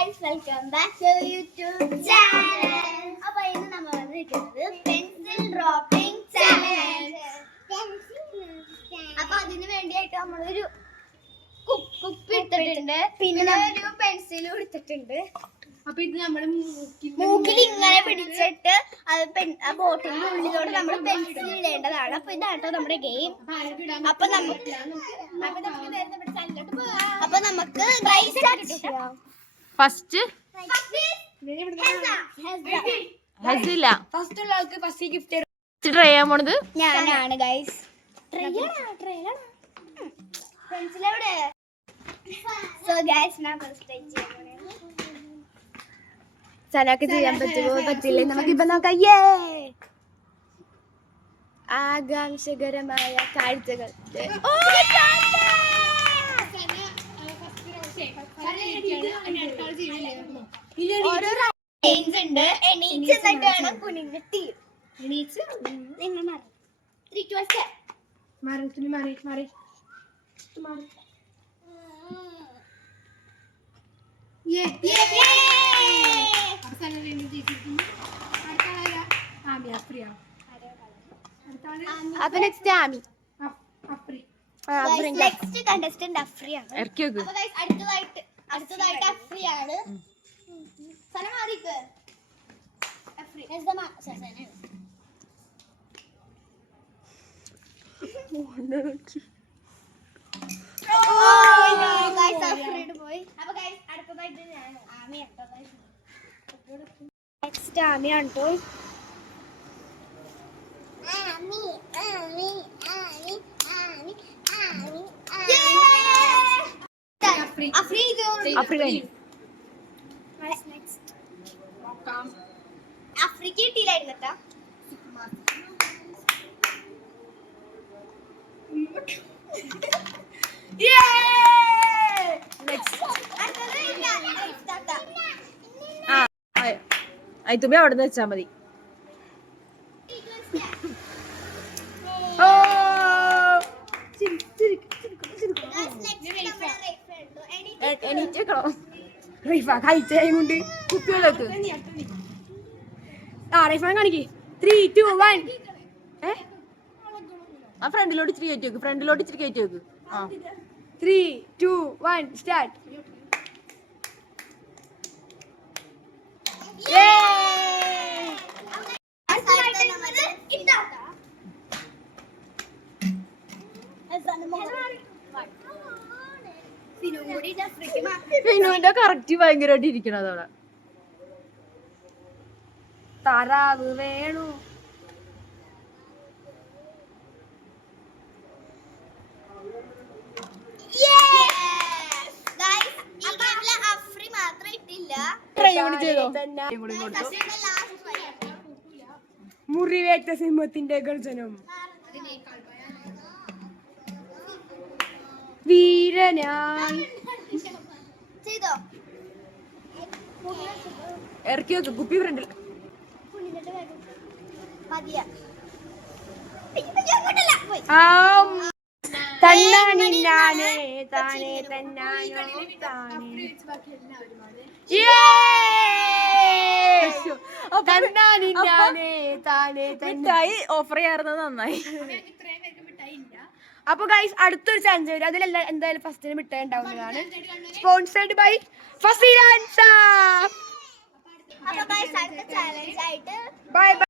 Guys welcome back to YouTube channel അപ്പോൾ ഇന്ന് നമ്മൾ വന്നിരിക്കുന്നത് പെൻസിൽ ഡ്രോപ്പിംഗ് ചാലഞ്ച് അപ്പോൾ അതിന് വേണ്ടിയായിട്ട് നമ്മളൊരു കുപ്പ് കുപ്പി എടുത്തിട്ടുണ്ട് പിന്നെ ഒരു പെൻസിലും എടുത്തിട്ടുണ്ട് അപ്പൊ ഇത് നമ്മൾ മൂക്കിൽ ഇങ്ങനെ പിടിച്ചിട്ട് അത് പെൻ ആ ബോട്ടിലിന്റെ ഉള്ളിലോട്ട് നമ്മൾ പെൻസിൽ ഇടേണ്ടതാണ്. അപ്പൊ ഇതാണ് നമ്മുടെ ഗെയിം അപ്പൊ നമുക്ക് അപ്പൊ നമുക്ക് ഗൈസ് സ്റ്റാർട്ട് ചെയ്യാം ഫസ്റ്റ് ഹസില്ല ഫസ്റ്റ് ഉള്ള ആൾക്ക് ഫസ്റ്റ് ഗിഫ്റ്റ് ട്രൈ ചെയ്യാൻ പോണത് ഞാനാണ് ഗൈസ് പെൻസിലെവിടെ സോ ഗൈസ് ഞാൻ ഫസ്റ്റ് ടൈം ചെയ്യാൻ സനക്ക് ചെയ്യാൻ പറ്റുമോ പറ്റില്ലേ നമുക്കിപ്പൊ നോക്കാം. യേ ആകാംക്ഷകരമായ കാഴ്ചകൾ. ഓരോ റേഞ്ച് ഉണ്ട്. എണീച്ച് എന്നിട്ട് വേണം കുനിഞ്ഞിട്ട് എണീച്ച് നിങ്ങൾ മാറി. ത്രീ ടു മാറി തുണി മാറി മാറി. മാറി. യേ അപ്പൊ സന വീണ്ടും ജയിച്ചിരിക്കുന്നു അടുത്ത ആളാരാ ആമിയ പ്രിയ. അടുത്ത ആൾ? അപ്പൊ നെക്സ്റ്റ് ആമി നെക്സ്റ്റ് കണ്ടസ്റ്റന്റ് അഫ്രിയാണ്. അപ്പൊ guys, അടുത്തതായിട്ട് അടുത്തതായിട്ട് അഫ്രിയാണ്. സന മാറിക്ക്. അഫ്രി. രസമാ സസന നെക്സ്റ്റ് ആമിയാണ് കേട്ടോ. അഫ്രി അഫ്രി ഇത് അഫ്രി കഴിഞ്ഞു നെക്സ്റ്റ് നോക്കാം അഫ്രിക്ക കിട്ടിയില്ലായിരുന്നു കേട്ടോ ആ അയത്തുമ്പി അവിടെ നിന്ന് മതി. ഓ എ- എണീറ്റേക്കണോ റൈഫ കഴിച്ചും കൊണ്ട് കുപ്പികളിലേക്ക് ആ റൈഫാൻ കാണിക്ക്. ത്രീ ടു വൺ ഏ? ആ ഫ്രണ്ടിലോട്ട് ഇച്ചിരി കയറ്റി വെക്ക് ഫ്രണ്ടിലോട്ട് ഇച്ചിരി കയറ്റി വെക്ക്. ആ. ത്രീ ടു വൺ സ്റ്റാർട്ട് ഫിനുവിന്റെ കറക്റ്റ് ഭയങ്കരമായിട്ട് ഇരിക്കണത് അവിടെ. താറാവ് വേണു. മുറിവേറ്റ സിംഹത്തിന്റെ ഗർജനം. വീരനായി. ഇറക്കി വെക്ക് കുപ്പി ഫ്രണ്ടിൽ. താനേ തന്നാനോ താനേ. താനേ ഓഫർ ചെയ്യാറുന്നത് നന്നായി. അപ്പൊ ഗൈസ് അടുത്തൊരു ചാലഞ്ച് വരും. അതിലെല്ലാം എന്തായാലും ഫസ്റ്റിന് മിഠായി ഉണ്ടാവുന്നതാണ് സ്പോൺസേഡ് ബൈ ആയിട്ട് ബൈ ബൈ